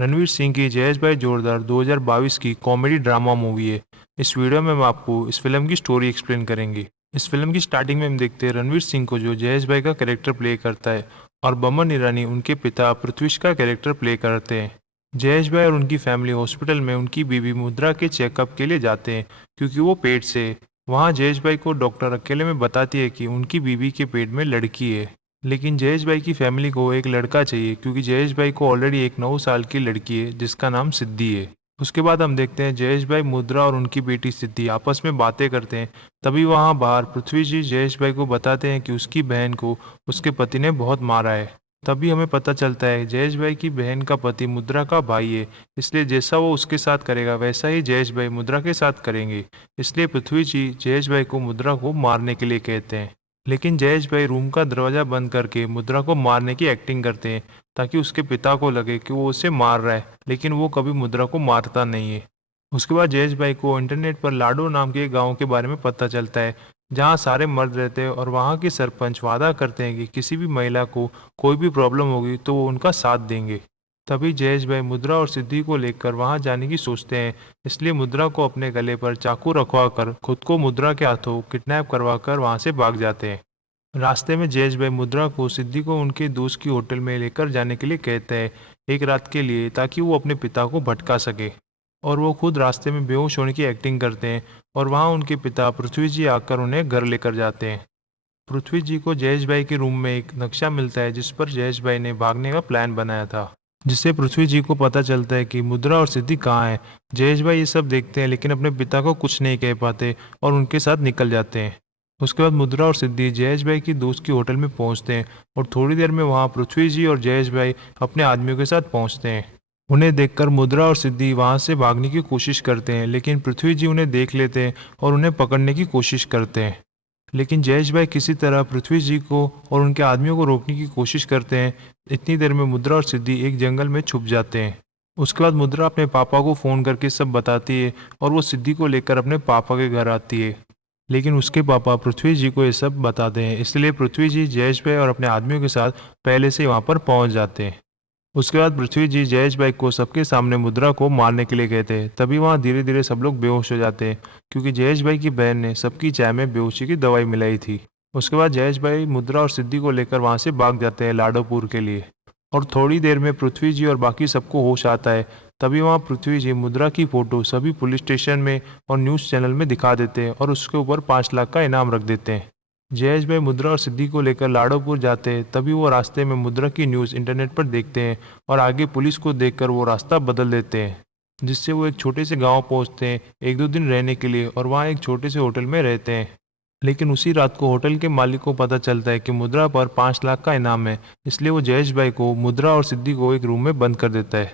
रणवीर सिंह की जयेश भाई जोरदार 2022 की कॉमेडी ड्रामा मूवी है। इस वीडियो में हम आपको इस फिल्म की स्टोरी एक्सप्लेन करेंगे। इस फिल्म की स्टार्टिंग में हम देखते हैं रणवीर सिंह को, जो जयेश भाई का कैरेक्टर प्ले करता है, और बमन ईरानी उनके पिता पृथ्वीश का कैरेक्टर प्ले करते हैं। जयेश भाई और उनकी फैमिली हॉस्पिटल में उनकी बीवी मुद्रा के चेकअप के लिए जाते हैं, क्योंकि वो पेट से है। वहाँ जयेश भाई को डॉक्टर अकेले में बताती है कि उनकी बीवी के पेट में लड़की है, लेकिन जयेश भाई की फैमिली को एक लड़का चाहिए, क्योंकि जयेश भाई को ऑलरेडी एक 9 साल की लड़की है जिसका नाम सिद्धि है। उसके बाद हम देखते हैं जयेश भाई, मुद्रा और उनकी बेटी सिद्धि आपस में बातें करते हैं। तभी वहाँ बाहर पृथ्वी जी जयेश भाई को बताते हैं कि उसकी बहन को उसके पति ने बहुत मारा है। तभी हमें पता चलता है जयेश भाई की बहन का पति मुद्रा का भाई है, इसलिए जैसा वो उसके साथ करेगा वैसा ही जयेश भाई मुद्रा के साथ करेंगे। इसलिए पृथ्वी जी जयेश भाई को मुद्रा को मारने के लिए कहते हैं। लेकिन जयेश भाई रूम का दरवाजा बंद करके मुद्रा को मारने की एक्टिंग करते हैं, ताकि उसके पिता को लगे कि वो उसे मार रहा है, लेकिन वो कभी मुद्रा को मारता नहीं है। उसके बाद जयेश भाई को इंटरनेट पर लाडो नाम के गांव के बारे में पता चलता है, जहां सारे मर्द रहते हैं, और वहां के सरपंच वादा करते हैं कि किसी भी महिला को कोई भी प्रॉब्लम होगी तो वो उनका साथ देंगे। तभी जयेश भाई मुद्रा और सिद्धि को लेकर वहां जाने की सोचते हैं, इसलिए मुद्रा को अपने गले पर चाकू रखवा कर खुद को मुद्रा के हाथों किडनैप करवा कर वहां से भाग जाते हैं। रास्ते में जयेश भाई मुद्रा को सिद्धि को उनके दोस्त की होटल में लेकर जाने के लिए कहते हैं, एक रात के लिए, ताकि वो अपने पिता को भटका सके। और वो खुद रास्ते में बेहोश होने की एक्टिंग करते हैं, और वहाँ उनके पिता पृथ्वी जी आकर उन्हें घर लेकर जाते हैं। पृथ्वी जी को जयेश भाई के रूम में एक नक्शा मिलता है, जिस पर जयेश भाई ने भागने का प्लान बनाया था, जिससे पृथ्वी जी को पता चलता है कि मुद्रा और सिद्धि कहाँ है। जयेश भाई ये सब देखते हैं, लेकिन अपने पिता को कुछ नहीं कह पाते और उनके साथ निकल जाते हैं। उसके बाद मुद्रा और सिद्धि जयेश भाई की दोस्त की होटल में पहुंचते हैं, और थोड़ी देर में वहां पृथ्वी जी और जयेश भाई अपने आदमियों के साथ पहुंचते हैं। उन्हें देखकर मुद्रा और सिद्धि वहां से भागने की कोशिश करते हैं, लेकिन पृथ्वी जी उन्हें देख लेते हैं और उन्हें पकड़ने की कोशिश करते हैं। लेकिन जयेश भाई किसी तरह पृथ्वी जी को और उनके आदमियों को रोकने की कोशिश करते हैं। इतनी देर में मुद्रा और सिद्धि एक जंगल में छुप जाते हैं। उसके बाद मुद्रा अपने पापा को फ़ोन करके सब बताती है, और वो सिद्धि को लेकर अपने पापा के घर आती है। लेकिन उसके पापा पृथ्वी जी को ये सब बताते हैं, इसलिए पृथ्वी जी जयेश भाई और अपने आदमियों के साथ पहले से वहां पर पहुंच जाते हैं। उसके बाद पृथ्वी जी जयेश भाई को सबके सामने मुद्रा को मारने के लिए कहते हैं। तभी वहां धीरे धीरे सब लोग बेहोश हो जाते हैं, क्योंकि जयेश भाई की बहन ने सबकी चाय में बेहोशी की दवाई मिलाई थी। उसके बाद जयेश भाई मुद्रा और सिद्धि को लेकर वहां से भाग जाते हैं लाडोपुर के लिए। और थोड़ी देर में पृथ्वी जी और बाकी सबको होश आता है। तभी वहाँ पृथ्वी जी मुद्रा की फोटो सभी पुलिस स्टेशन में और न्यूज़ चैनल में दिखा देते हैं, और उसके ऊपर 5 लाख का इनाम रख देते हैं। जयेश भाई मुद्रा और सिद्धि को लेकर लाडोपुर जाते हैं। तभी वो रास्ते में मुद्रा की न्यूज़ इंटरनेट पर देखते हैं, और आगे पुलिस को देखकर वो रास्ता बदल देते हैं, जिससे वो एक छोटे से गांव पहुंचते हैं 1-2 दिन रहने के लिए, और वहाँ एक छोटे से होटल में रहते हैं। लेकिन उसी रात को होटल के मालिक को पता चलता है कि मुद्रा पर 5 लाख का इनाम है, इसलिए वो जयेश भाई को, मुद्रा और सिद्धि को एक रूम में बंद कर देता है,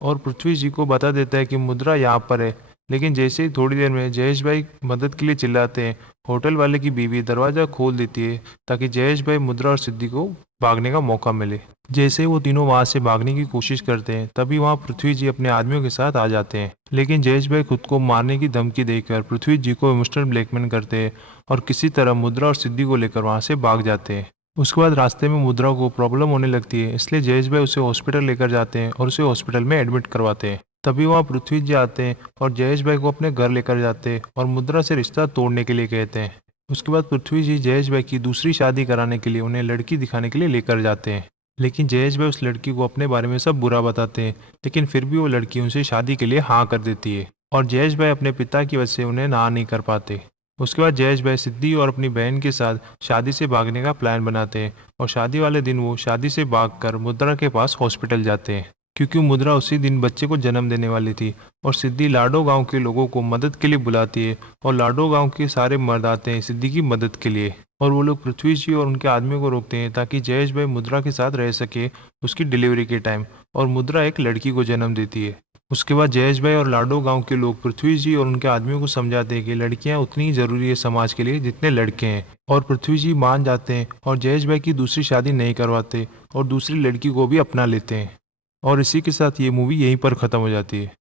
और पृथ्वी जी को बता देता है कि मुद्रा यहाँ पर है। लेकिन जैसे ही थोड़ी देर में जयेश भाई मदद के लिए चिल्लाते हैं, होटल वाले की बीवी दरवाज़ा खोल देती है, ताकि जयेश भाई, मुद्रा और सिद्धि को भागने का मौका मिले। जैसे ही वो तीनों वहां से भागने की कोशिश करते हैं, तभी वहां पृथ्वी जी अपने आदमियों के साथ आ जाते हैं। लेकिन जयेश भाई खुद को मारने की धमकी देकर पृथ्वी जी को इमोशनल ब्लैकमेल करते हैं, और किसी तरह मुद्रा और सिद्धि को लेकर वहां से भाग जाते हैं। उसके बाद रास्ते में मुद्रा को प्रॉब्लम होने लगती है, इसलिए जयेश भाई उसे हॉस्पिटल लेकर जाते हैं और उसे हॉस्पिटल में एडमिट करवाते हैं। तभी वहाँ पृथ्वी जी आते हैं और जयेश भाई को अपने घर लेकर जाते हैं, और मुद्रा से रिश्ता तोड़ने के लिए कहते हैं। उसके बाद पृथ्वी जी जयेश भाई की दूसरी शादी कराने के लिए उन्हें लड़की दिखाने के लिए लेकर जाते हैं। लेकिन जयेश भाई उस लड़की को अपने बारे में सब बुरा बताते हैं, लेकिन फिर भी वो लड़की उनसे शादी के लिए हाँ कर देती है, और जयेश भाई अपने पिता की वजह से उन्हें ना नहीं कर पाते। उसके बाद जयेश भाई सिद्धि और अपनी बहन के साथ शादी से भागने का प्लान बनाते हैं, और शादी वाले दिन वो शादी से भागकर मुद्रा के पास हॉस्पिटल जाते हैं, क्योंकि मुद्रा उसी दिन बच्चे को जन्म देने वाली थी। और सिद्धि लाडो गांव के लोगों को मदद के लिए बुलाती है, और लाडो गांव के सारे मर्द आते हैं सिद्धि की मदद के लिए, और वो लोग पृथ्वी जी और उनके आदमियों को रोकते हैं, ताकि जयेश भाई मुद्रा के साथ रह सके उसकी डिलीवरी के टाइम, और मुद्रा एक लड़की को जन्म देती है। उसके बाद जयेश भाई और लाडो गांव के लोग पृथ्वी जी और उनके आदमियों को समझाते हैं कि लड़कियां उतनी ही जरूरी है समाज के लिए जितने लड़के हैं, और पृथ्वी जी मान जाते हैं और जयेश भाई की दूसरी शादी नहीं करवाते, और दूसरी लड़की को भी अपना लेते हैं। और इसी के साथ ये मूवी यहीं पर ख़त्म हो जाती है।